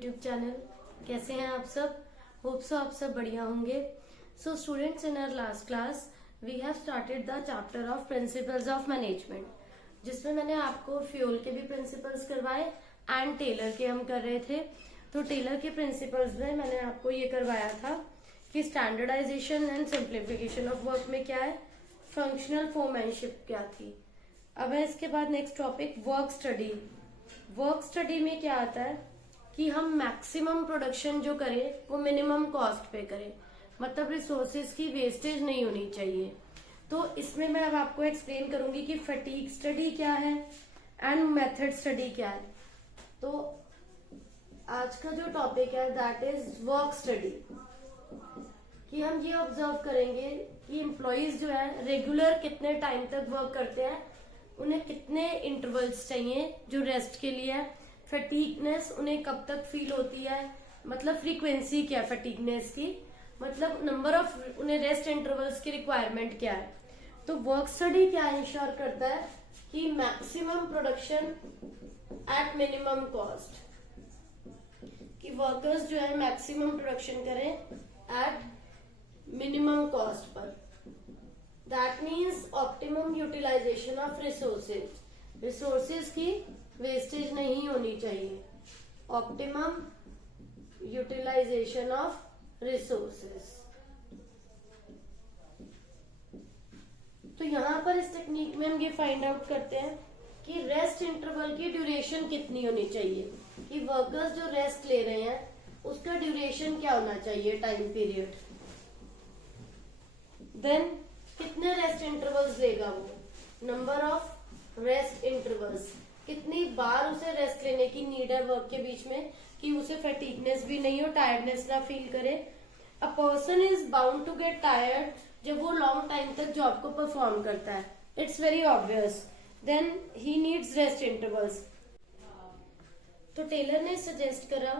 YouTube channel. कैसे हैं आप सब? होप सो आप सब बढ़िया होंगे। So students, in our last class we have started the chapter of principles of management, जिसमें मैंने आपको फ्यूल के भी प्रिंसिपल्स करवाए एंड टेलर के हम कर रहे थे। तो टेलर के प्रिंसिपल्स में मैंने आपको ये करवाया था कि standardisation and simplification of work में क्या है, फंक्शनल फोरमैनशिप क्या थी। अब है इसके बाद next topic work study. Work study में क्या आता है कि हम मैक्सिमम प्रोडक्शन जो करें वो मिनिमम कॉस्ट पे करें, मतलब रिसोर्सेज की वेस्टेज नहीं होनी चाहिए। तो इसमें मैं अब आपको एक्सप्लेन करूंगी कि फटीग स्टडी क्या है एंड मेथड स्टडी क्या है। तो आज का जो टॉपिक है दैट इज वर्क स्टडी, कि हम ये ऑब्जर्व करेंगे कि एम्प्लॉयज जो है रेगुलर कितने टाइम तक वर्क करते हैं, उन्हें कितने इंटरवल्स चाहिए जो रेस्ट के लिए है, फटीगनेस उन्हें कब तक फील होती है, मतलब फ्रीक्वेंसी क्या है फटीगनेस की, मतलब नंबर ऑफ उन्हें रेस्ट इंटरवल्स की रिक्वायरमेंट क्या है। तो वर्क स्टडी क्या इंश्योर करता है कि maximum production at minimum cost, कि वर्कर्स जो है मैक्सिमम प्रोडक्शन करें एट मिनिमम कॉस्ट पर। That means optimum utilisation of resources, resources की वेस्टेज नहीं होनी चाहिए। Optimum utilisation of resources. तो यहां पर इस टेक्निक में हम ये फाइंड आउट करते हैं कि रेस्ट इंटरवल की ड्यूरेशन कितनी होनी चाहिए, कि वर्कर्स जो रेस्ट ले रहे हैं उसका ड्यूरेशन क्या होना चाहिए, टाइम पीरियड। देन कितने रेस्ट इंटरवल्स लेगा वो, नंबर ऑफ रेस्ट इंटरवल्स, कितनी बार उसे रेस्ट लेने की नीड है वर्क के बीच में कि उसे फटीगनेस भी नहीं हो, टायर्डनेस ना फील करे। A person is bound to get tired जब वो लॉन्ग टाइम तक जॉब को परफॉर्म करता है, it's very obvious. Then he needs rest intervals. तो टेलर ने सजेस्ट करा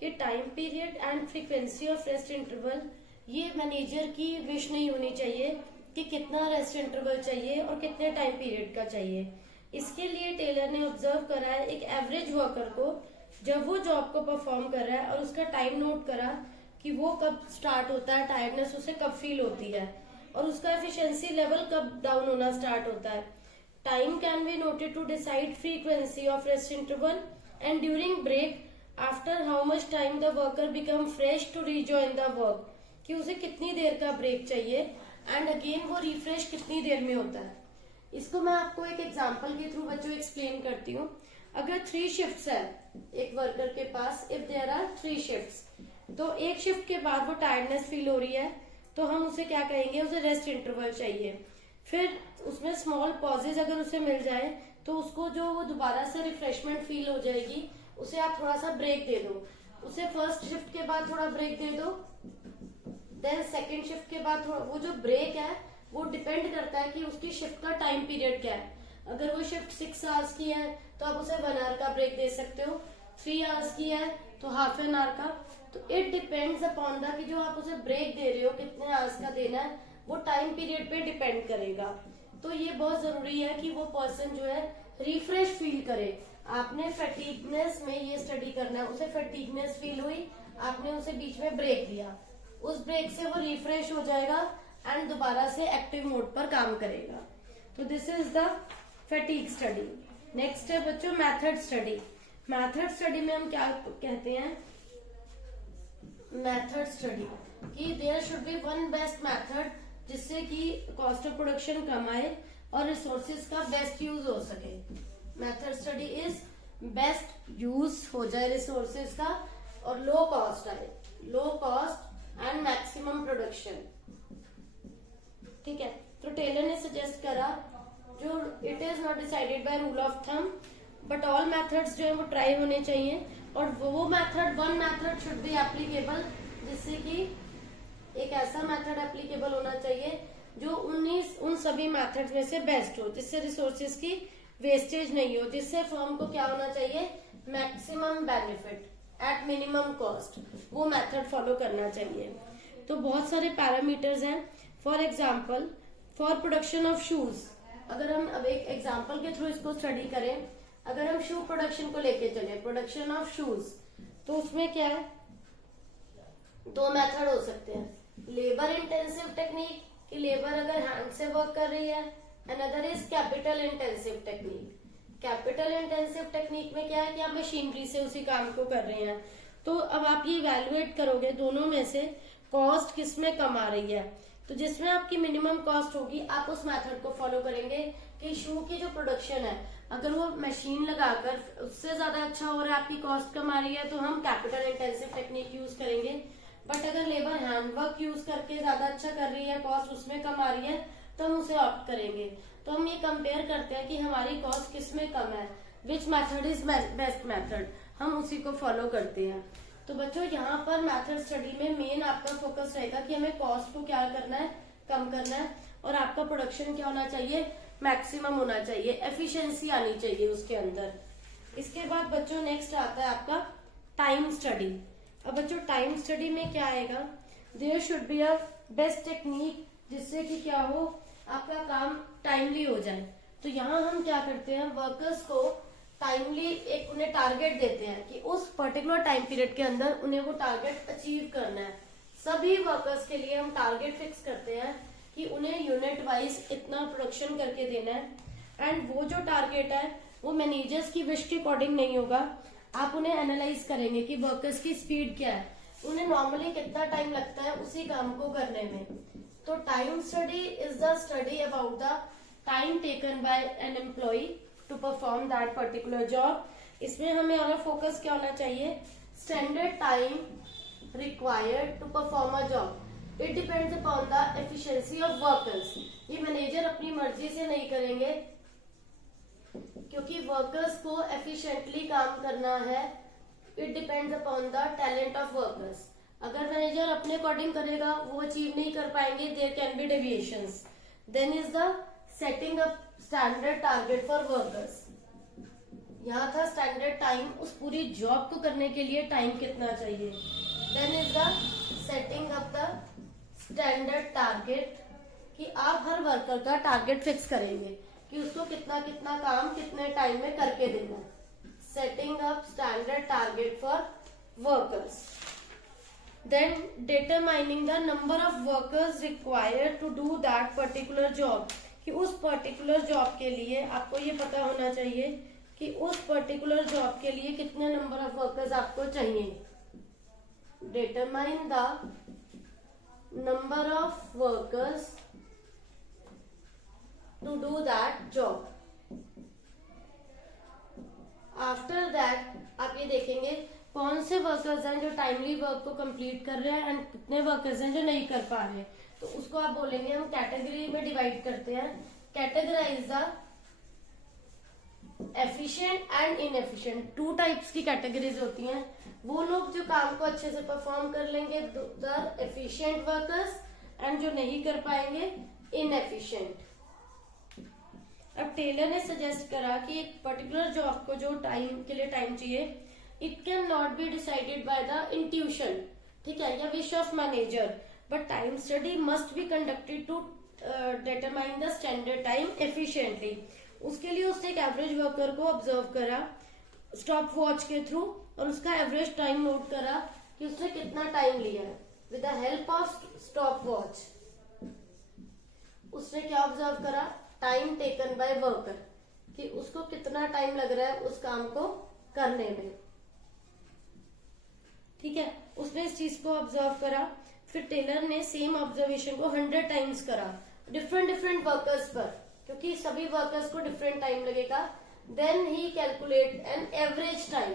कि time period and frequency of rest interval ये मैनेजर की विश नहीं होनी चाहिए कि कितना रेस्ट इंटरवल चाहिए और कितने टाइम पीरियड का चाहिए। इसके लिए टेलर ने ऑब्जर्व करा है एक एवरेज वर्कर को, जब वो जॉब को परफॉर्म कर रहा है और उसका टाइम नोट करा कि वो कब स्टार्ट होता है, टायर्डनेस उसे कब फील होती है और उसका एफिशिएंसी लेवल कब डाउन होना स्टार्ट होता है। Time can be noted to decide frequency of rest interval and during break after how much time the worker become fresh to rejoin the work, कि उसे कितनी देर का ब्रेक चाहिए एंड अगेन वो रिफ्रेश कितनी देर में होता है। इसको मैं आपको एक एग्जांपल के थ्रू बच्चों एक्सप्लेन करती हूँ। अगर 3 शिफ्ट्स है एक वर्कर के पास, इफ देयर आर 3 शिफ्ट्स, तो एक शिफ्ट के बाद वो टायर्डनेस फील हो रही है तो हम उसे क्या कहेंगे, उसे रेस्ट इंटरवल चाहिए। फिर उसमें स्मॉल पॉजेज अगर उसे मिल जाए तो उसको जो वो दोबारा से रिफ्रेशमेंट फील हो जाएगी, उसे आप थोड़ा सा ब्रेक दे दो। उसे फर्स्ट शिफ्ट के बाद थोड़ा ब्रेक दे दो, देन सेकेंड शिफ्ट के बाद थोड़ा, वो जो ब्रेक है वो डिपेंड करता है कि उसकी शिफ्ट का टाइम पीरियड क्या है। अगर वो शिफ्ट 6 आवर्स की है तो आप उसे 1 आवर का ब्रेक दे सकते हो, 3 आवर्स की है तो हाफ एन आवर का। तो इट डिपेंड्स अपॉन द कि जो आप उसे ब्रेक दे रहे हो कितने आवर्स का देना है, वो टाइम पीरियड पे डिपेंड करेगा। तो ये बहुत जरूरी है कि वो पर्सन जो है रिफ्रेश फील करे। आपने फटीगनेस में ये स्टडी करना है, उसे फटीगनेस फील हुई, आपने उसे बीच में ब्रेक दिया, उस ब्रेक से वो रिफ्रेश हो जाएगा एंड दोबारा से एक्टिव मोड पर काम करेगा। तो this is the fatigue study. Next है बच्चों मेथड स्टडी। मेथड स्टडी में हम क्या कहते हैं, मेथड स्टडी कि there should be one best method जिससे कि कॉस्ट ऑफ प्रोडक्शन कम आए और रिसोर्सेज का बेस्ट यूज हो सके। Method study is best use हो जाए रिसोर्सेज का और लो कॉस्ट आए, low cost and maximum production. ठीक है, तो टेलर ने सजेस्ट करा जो it is not decided by rule of thumb but all methods जो है वो ट्राई होने चाहिए, और वो method one method should be applicable, जिससे कि एक ऐसा मेथड एप्लीकेबल होना चाहिए जो उन सभी मेथड्स में से बेस्ट हो, जिससे रिसोर्सेज की वेस्टेज नहीं हो, जिससे फर्म को क्या होना चाहिए, maximum benefit eight minimum cost, वो मेथड फॉलो करना चाहिए। तो बहुत सारे पैरामीटर्स हैं। For example for production of shoes, अगर हम अब एक एग्जाम्पल के थ्रू इसको स्टडी करें, अगर हम शू प्रोडक्शन को लेके चले, प्रोडक्शन ऑफ शूज, तो उसमें क्या है, दो मेथड हो सकते हैं, लेबर इंटेंसिव टेक्निक कि लेबर अगर हैंड से वर्क कर रही है, another is capital intensive technique. Capital intensive technique में क्या है कि आप मशीनरी से उसी काम को कर रहे हैं। तो अब आप ये इवेलुएट करोगे दोनों में से कॉस्ट किस में कम आ रही है, तो जिसमें आपकी मिनिमम कॉस्ट होगी आप उस मेथड को फॉलो करेंगे कि शू की जो प्रोडक्शन है अगर वो मशीन लगाकर उससे ज्यादा अच्छा हो रहा है, आपकी कॉस्ट कम आ रही है, तो हम कैपिटल इंटेंसिव टेक्निक यूज करेंगे। बट अगर लेबर हैंडवर्क यूज करके ज्यादा अच्छा कर रही है, कॉस्ट उसमें कम आ रही है, तो हम उसे ऑप्ट करेंगे। तो हम ये कंपेयर करते हैं कि हमारी कॉस्ट किस में कम है, which method is best method, हम उसी को फॉलो करते हैं। तो बच्चों यहाँ पर मेथड स्टडी में मेन आपका फोकस रहेगा कि हमें कॉस्ट को क्या करना है, कम करना है, और आपका प्रोडक्शन क्या होना चाहिए, मैक्सिमम होना चाहिए, एफिशिएंसी आनी चाहिए उसके अंदर। इसके बाद बच्चों नेक्स्ट आता है आपका टाइम स्टडी। अब बच्चों टाइम स्टडी में क्या आएगा, there should be a best technique जिससे कि क्या हो, आपका काम टाइमली हो जाए। तो यहाँ हम क्या करते हैं, वर्कर्स को टाइमली एक उन्हें टारगेट देते हैं कि उस पर्टिकुलर टाइम पीरियड के अंदर उन्हें वो टारगेट अचीव करना है। सभी वर्कर्स के लिए हम टारगेट फिक्स करते हैं कि उन्हें यूनिट वाइज इतना प्रोडक्शन करके देना है। एंड वो जो टारगेट है वो मैनेजर्स की विश के अकॉर्डिंग नहीं होगा, आप उन्हें एनालाइज करेंगे कि वर्कर्स की स्पीड क्या है, उन्हें नॉर्मली कितना टाइम लगता है उसी काम को करने में। तो time study is the study about the time taken by an employee to perform that particular job. इसमें हमें और फोकस क्या होना चाहिए, standard time required to perform a job, it depends upon the efficiency of workers. ये manager अपनी मर्जी से नहीं करेंगे, क्योंकि वर्कर्स को एफिशिएंटली काम करना है, it depends upon the talent of workers. अगर मैनेजर अपने अकॉर्डिंग करेगा वो अचीव नहीं कर पाएंगे, there can be deviations. Then is the setting up standard target for workers. यहाँ था स्टैंडर्ड टाइम, उस पूरी जॉब को करने के लिए टाइम कितना चाहिए। Then is the setting up the standard target कि आप हर वर्कर का टारगेट फिक्स करेंगे कि उसको कितना कितना काम कितने टाइम में करके देना है। Setting up standard target for workers. Then determining the number of workers required to do that particular job, कि उस पर्टिकुलर जॉब के लिए आपको ये पता होना चाहिए कि उस पर्टिकुलर जॉब के लिए कितने नंबर ऑफ वर्कर्स आपको चाहिए। Determine the number of workers to do that job. After that आप ये देखेंगे कौन से वर्कर्स हैं जो टाइमली वर्क को कंप्लीट कर रहे हैं एंड कितने वर्कर्स हैं जो नहीं कर पा रहे। तो उसको आप बोलेंगे, हम कैटेगरी में डिवाइड करते हैं, categorise the efficient and inefficient. Two types की कैटेगरीज होती हैं, वो लोग जो काम को अच्छे से परफॉर्म कर लेंगे, द एफिशिएंट वर्कर्स, एंड जो नहीं कर पाएंगे, इनएफिशिएंट। अब टेलर ने सजेस्ट करा कि एक पर्टिकुलर जॉब को जो टाइम के लिए टाइम चाहिए, it can not be decided by the intuition, ठीक है, या wish of manager, but time study must be conducted to determine the standard time efficiently. उसके लिए उसने एक एवरेज वर्कर को ऑब्जर्व करा स्टॉप वॉच के थ्रू, और उसका एवरेज टाइम नोट करा कि उसने कितना टाइम लिया है। With the help of stop watch उसने क्या ऑब्जर्व करा, टाइम टेकन बाय वर्कर, कि उसको कितना टाइम लग रहा है उस काम को करने में, ठीक है, उसने इस चीज को ऑब्जर्व करा। फिर टेलर ने सेम ऑब्जर्वेशन को 100 टाइम्स करा डिफरेंट वर्कर्स पर, क्योंकि सभी वर्कर्स को डिफरेंट टाइम लगेगा। Then he calculate an average time,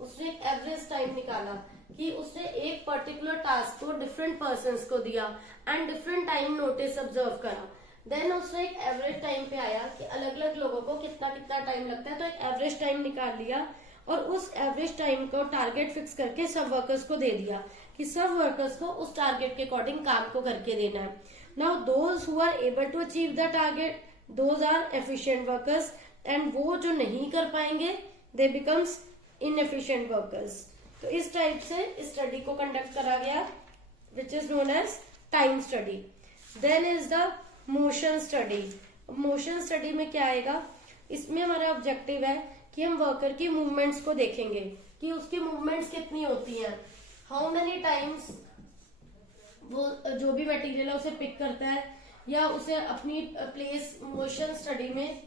उसने एक एवरेज टाइम निकाला कि उसने एक पर्टिकुलर टास्क को डिफरेंट पर्सन्स को दिया and different time notice observe करा। देन उसने एक एवरेज टाइम पे आया कि अलग अलग लोगों को कितना कितना टाइम लगता है, तो एक एवरेज टाइम निकाल लिया और उस एवरेज टाइम को टारगेट फिक्स करके सब वर्कर्स को दे दिया कि सब वर्कर्स को उस टारगेट के अकॉर्डिंग काम को करके देना है। Now those who are able to achieve the target, those are efficient workers, and वो जो नहीं कर पाएंगे दे बिकम्स इनएफिशिएंट वर्कर्स। तो इस टाइप से इस स्टडी को कंडक्ट करा गया which is known as time study. Then is the motion study. Motion study में क्या आएगा, इसमें हमारा ऑब्जेक्टिव है कि हम वर्कर की मूवमेंट्स को देखेंगे कि उसकी मूवमेंट्स कितनी होती हैं, हाउ मेनी टाइम्स वो जो भी मटेरियल है उसे पिक करता है या उसे अपनी प्लेस मोशन स्टडी में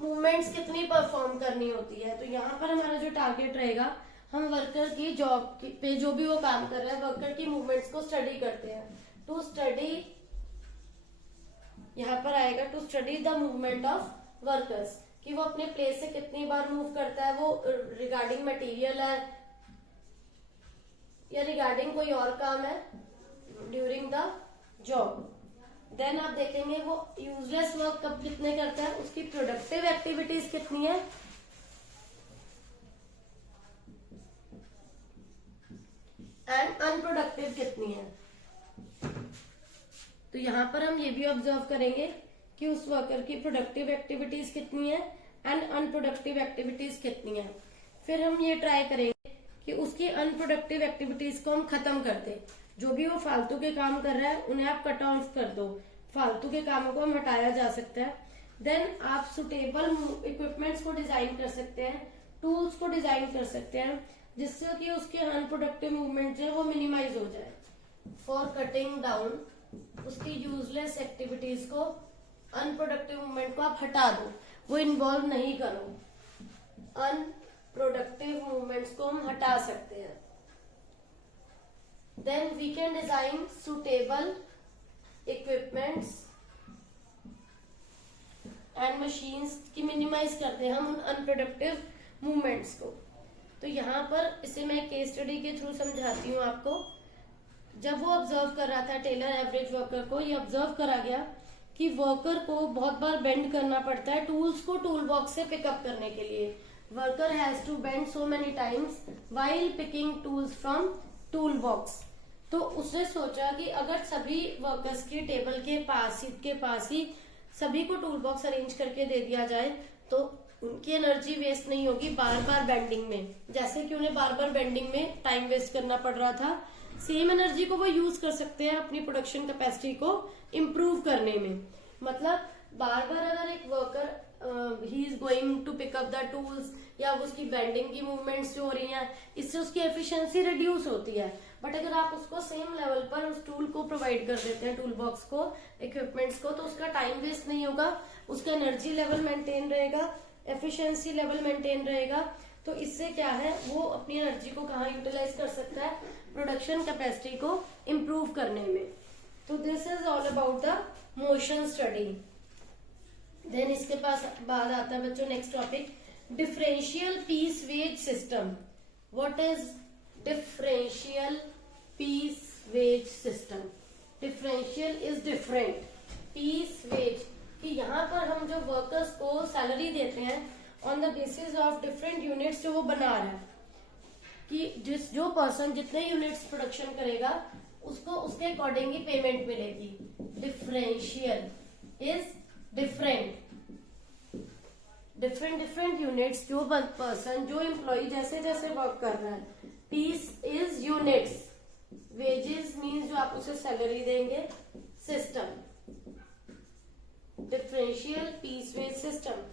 मूवमेंट्स कितनी परफॉर्म करनी होती है। तो यहाँ पर हमारा जो टारगेट रहेगा, हम वर्कर की जॉब पे जो भी वो काम कर रहा है वर्कर की मूवमेंट्स को स्टडी करते हैं। टू स्टडी, यहाँ पर आएगा to study the movement of workers, कि वो अपने प्लेस से कितनी बार मूव करता है, वो रिगार्डिंग मटेरियल है या रिगार्डिंग कोई और काम है ड्यूरिंग द जॉब। देन आप देखेंगे वो यूजलेस वर्क कब कितने करता है, उसकी प्रोडक्टिव एक्टिविटीज कितनी है, एंड अनप्रोडक्टिव कितनी है। तो यहाँ पर हम ये भी ऑब्जर्व करेंगे कि उस वर्कर की प्रोडक्टिव एक्टिविटीज कितनी है एंड अनप्रोडक्टिव एक्टिविटीज कितनी है। फिर हम ये ट्राई करेंगे कि उसकी अनप्रोडक्टिव एक्टिविटीज को हम खत्म कर दें। जो भी वो फालतू के काम कर रहा है उन्हें आप कट ऑफ कर दो, फालतू के कामों को हम हटाया जा सकता है। देन आप सुटेबल इक्विपमेंट्स को डिजाइन कर सकते हैं, टूल्स को डिजाइन कर सकते हैं जिससे कि उसके अनप्रोडक्टिव मूवमेंट जो है वो मिनिमाइज हो जाए। फॉर कटिंग डाउन, उसकी यूजलेस एक्टिविटीज को, अनप्रोडक्टिव मूवमेंट को आप हटा दो, वो इन्वॉल्व नहीं करो। अनप्रोडक्टिव मूवमेंट्स को हम हटा सकते हैं। Then we can design suitable equipments and machines की मिनिमाइज करते हैं हम उन अनप्रोडक्टिव मूवमेंट्स को। तो यहाँ पर इसे मैं केस स्टडी के थ्रू समझाती हूँ आपको। जब वो ऑब्जर्व कर रहा था टेलर एवरेज वर्कर को, ये ऑब्जर्व करा गया कि वर्कर को बहुत बार बेंड करना पड़ता है टूल्स को टूल बॉक्स से पिकअप करने के लिए। Worker has to bend so many times while picking tools from tool box. तो उसने सोचा कि अगर सभी वर्कर्स की टेबल के पास, सीट के पास ही सभी को टूल बॉक्स अरेंज करके दे दिया जाए तो उनकी एनर्जी वेस्ट नहीं होगी बार बार बेंडिंग में। जैसे कि उन्हें बार बार बेंडिंग में टाइम वेस्ट करना पड़ रहा था, सेम एनर्जी को वो यूज कर सकते हैं अपनी प्रोडक्शन कैपेसिटी को इम्प्रूव करने में। मतलब बार बार अगर एक वर्कर ही is going to pick up the tools या उसकी बेंडिंग की मूवमेंट्स जो हो रही हैं, इससे उसकी एफिशिएंसी रिड्यूस होती है। बट अगर आप उसको सेम लेवल पर उस टूल को प्रोवाइड कर देते हैं, टूल बॉक्स को, इक्विपमेंट्स को, तो उसका टाइम वेस्ट नहीं होगा, उसका एनर्जी लेवल मेंटेन रहेगा, एफिशिएंसी लेवल मेंटेन रहेगा। तो इससे क्या है, वो अपनी एनर्जी को कहाँ यूटिलाइज कर सकता है, प्रोडक्शन कैपेसिटी को इम्प्रूव करने में। तो this is all about the motion study. Then इसके पास बाद आता है बच्चों next topic, differential piece wage system. What is differential piece wage system? Differential is different, piece wage कि यहाँ पर हम जो वर्कर्स को सैलरी देते हैं on the basis of different units जो वो बना रहा है, कि जो पर्सन जितने यूनिट्स प्रोडक्शन करेगा उसको उसके अकॉर्डिंग ही पेमेंट मिलेगी। Differential is different, different units, जो पर्सन, जो एम्प्लॉय जैसे जैसे वर्क कर रहा है। Piece is units, wages means जो आप उसे सैलरी देंगे। System, differential piece wage system,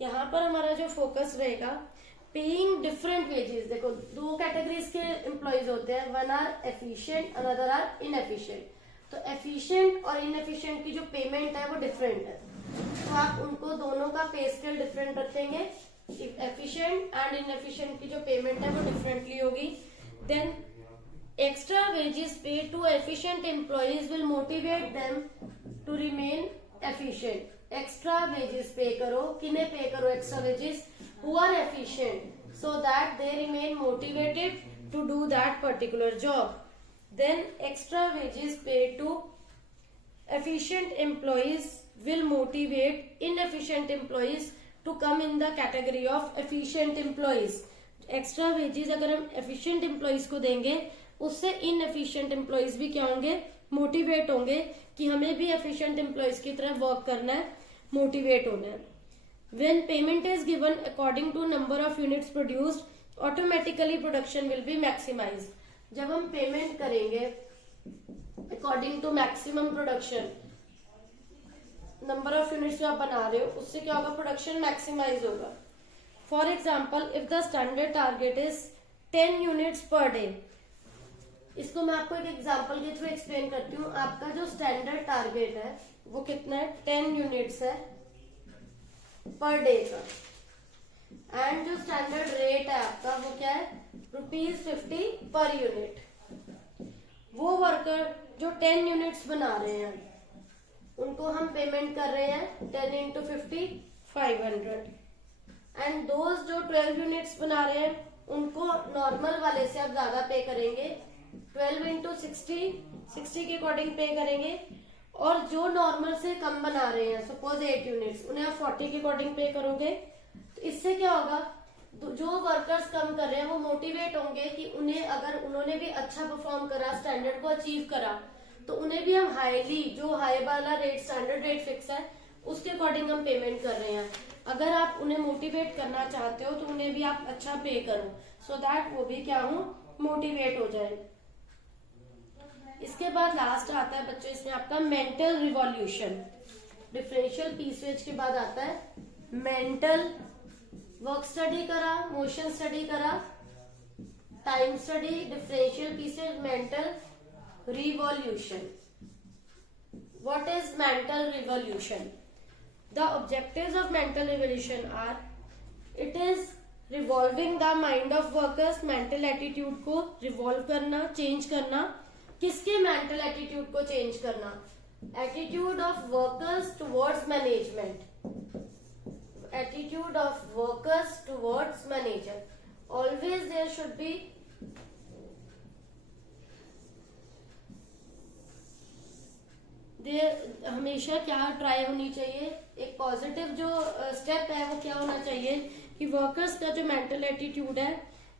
यहाँ पर हमारा जो फोकस रहेगा पेइंग डिफरेंट वेजेस। देखो दो कैटेगरीज के एम्प्लॉयज होते हैं, one are efficient, another are inefficient. तो एफिशिएंट और इनएफिशिएंट की जो पेमेंट है वो डिफरेंट है, तो आप उनको दोनों का पे स्केल डिफरेंट रखेंगे। एफिशिएंट एंड इनएफिशिएंट की जो पेमेंट है वो डिफरेंटली होगी। Then extra wages pay to efficient employees will motivate them to remain efficient. Extra wages pay करो, किन्हें पे करो extra wages? Who are efficient, so that they remain motivated to do that particular job. Then extra wages pay to efficient employees will motivate inefficient employees to come in the category of efficient employees. Extra wages अगर हम efficient employees को देंगे, उससे inefficient employees भी क्या होंगे, motivate होंगे कि हमें भी efficient employees की तरह वर्क करना है, मोटिवेट होना है। When payment is given according to number of units produced, automatically production will be maximized. जब हम पेमेंट करेंगे according to maximum production, number of units जो आप बना रहे हो उससे क्या होगा, प्रोडक्शन मैक्सिमाइज होगा। For example if the standard target is 10 units per day, इसको मैं आपको एक एग्जाम्पल के थ्रू एक्सप्लेन करती हूँ। आपका जो स्टैंडर्ड टारगेट है वो कितना है, 10 यूनिट्स है पर डे का, एंड जो स्टैंडर्ड रेट है आपका वो क्या है, ₹50 पर यूनिट। वो वर्कर जो 10 यूनिट्स बना रहे हैं उनको हम पेमेंट कर रहे हैं 10 into 50 500, एंड दोज जो 12 यूनिट्स बना रहे हैं उनको नॉर्मल वाले से आप ज्यादा पे करेंगे, 12 into 60 के अकॉर्डिंग पे करेंगे। और जो नॉर्मल से कम बना रहे हैं, सपोज 8 यूनिट्स, उन्हें आप 40 के अकॉर्डिंग पे करोगे। तो इससे क्या होगा, जो वर्कर्स कम कर रहे हैं वो मोटिवेट होंगे कि उन्हें, अगर उन्होंने भी अच्छा परफॉर्म करा, स्टैंडर्ड को अचीव करा, तो उन्हें भी हम हाईली, जो हाई वाला रेट स्टैंडर्ड रेट फिक्स है उसके अकॉर्डिंग हम पेमेंट कर रहे हैं। अगर आप उन्हें मोटिवेट करना चाहते हो तो उन्हें भी आप अच्छा पे करो, सो दैट वो भी क्या हो, मोटिवेट हो जाए। इसके बाद लास्ट आता है बच्चों इसमें आपका mental revolution. Differential piece wage के बाद आता है मेंटल, वर्क स्टडी करा, मोशन स्टडी करा, time study, differential pieces, mental revolution. What is mental revolution? The objectives of mental revolution are, it is revolving the mind of workers, mental attitude को revolve करना, change करना। किसके mental attitude को change करना? Attitude of workers towards management. Attitude of workers towards manager. Always there should be हमेशा क्या try होनी चाहिए, एक पॉजिटिव जो स्टेप है वो क्या होना चाहिए कि वर्कर्स का जो मेंटल एटीट्यूड है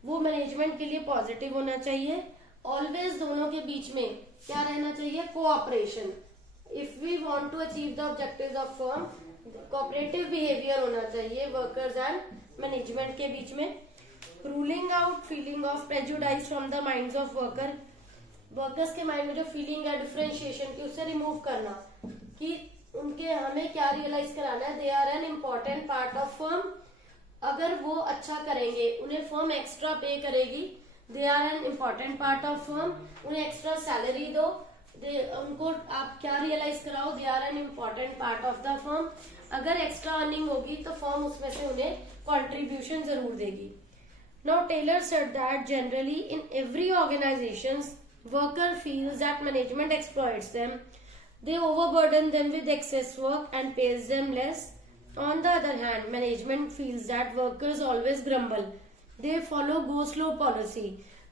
वो मैनेजमेंट के लिए पॉजिटिव होना चाहिए। ऑलवेज दोनों के बीच में क्या रहना चाहिए, cooperation. If we want to achieve the objectives of firm, cooperative behaviour होना चाहिए वर्कर्स एंड मैनेजमेंट के बीच में। Ruling out feeling of prejudice from the minds of worker, workers के माइंड में जो फीलिंग है डिफरेंशिएशन की, उससे रिमूव करना कि उनके, हमें क्या रियलाइज कराना है, they are an important part of firm. अगर वो अच्छा करेंगे उन्हें फर्म एक्स्ट्रा पे करेगी, they are an important part of firm. उन्हें एक्स्ट्रा सैलरी दो, उनको आप क्या रियलाइज कराओ, they are an important part of the firm. अगर एक्स्ट्रा अर्निंग होगी तो फर्म उसमें से उन्हें कॉन्ट्रीब्यूशन जरूर देगी। Now Taylor said that generally in every organisations worker feels that management exploits them, they overburden them with excess work and pays them less. On the other hand, management feels that workers always grumble, they follow go slow policy.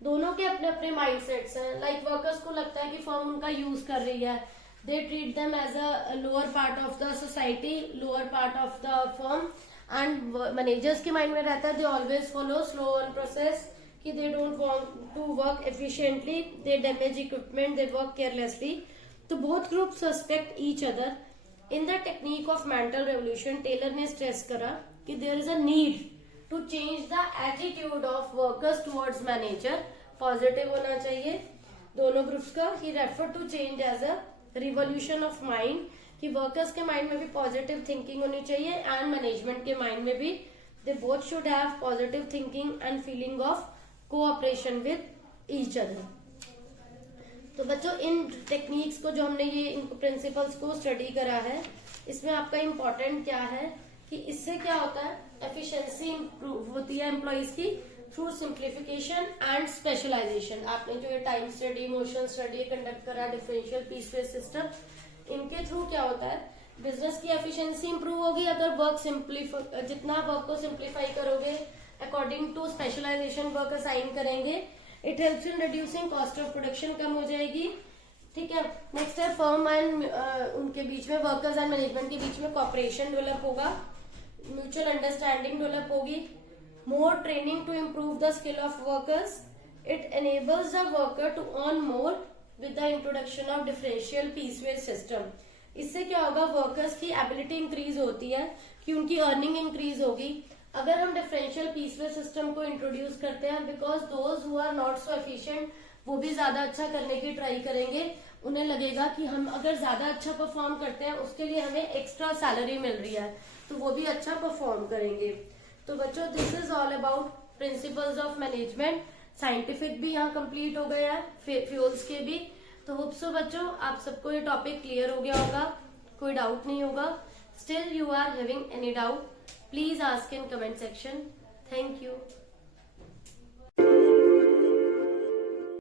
दोनों के अपने अपने mindsets हैं। Like workers को लगता है कि firm उनका यूज कर रही है, they treat them as a lower part of the society, lower part of the firm, and managers के माइंड में रहता है they always follow slow on process, कि they don't want to work efficiently, they damage equipment, they work carelessly. तो both groups suspect each other. In the technique of mental revolution, Taylor ने stress करा कि there is a need to change the attitude of workers towards manager. Positive होना चाहिए दोनों groups का। He referred to change as a revolution of mind, कि workers के mind में भी पॉजिटिव थिंकिंग होनी चाहिए एंड मैनेजमेंट के माइंड में भी, they both should have positive thinking and feeling of cooperation with each other. तो बच्चों इन टेक्निक्स को, जो हमने ये इन प्रिंसिपल्स को स्टडी करा है, इसमें आपका इम्पोर्टेंट क्या है कि इससे क्या होता है, एफिशिएंसी इंप्रूव होती है एम्प्लॉइज की थ्रू सिंप्लीफिकेशन एंड स्पेशलाइजेशन। आपने जो ये time study, motion study conduct करा, डिफरेंशियल पीस वेज सिस्टम, इनके थ्रू क्या होता है, बिजनेस की एफिशिएंसी इंप्रूव होगी। अगर वर्क जितना वर्क को सिंप्लीफाई करोगे, according to specialisation work assign करेंगे, it helps in reducing cost of production, कम हो जाएगी। ठीक है, नेक्स्ट है फर्म एंड उनके बीच में, वर्कर्स एंड मैनेजमेंट के बीच में कॉपरेशन डेवलप होगा, म्यूचुअल अंडरस्टैंडिंग डेवलप होगी। More training to improve the skill of workers, it enables the worker to earn more with the introduction of differential piece wage system. इससे क्या होगा, workers की ability increase होती है कि उनकी अर्निंग इंक्रीज होगी अगर हम डिफरेंशियल पीस वेज सिस्टम को इंट्रोड्यूस करते हैं। Because those who are not so efficient, वो भी ज्यादा अच्छा करने की ट्राई करेंगे। उन्हें लगेगा कि हम अगर ज्यादा अच्छा परफॉर्म करते हैं उसके लिए हमें एक्स्ट्रा सैलरी मिल रही है, तो वो भी अच्छा परफॉर्म करेंगे। तो बच्चों this is all about principles of management. Scientific भी यहाँ कंप्लीट हो गया है, फ्यूल्स के भी। तो होप सो बच्चों आप सबको ये टॉपिक क्लियर हो गया होगा, कोई डाउट नहीं होगा। Still you are having any doubt, please ask in comment section. Thank you.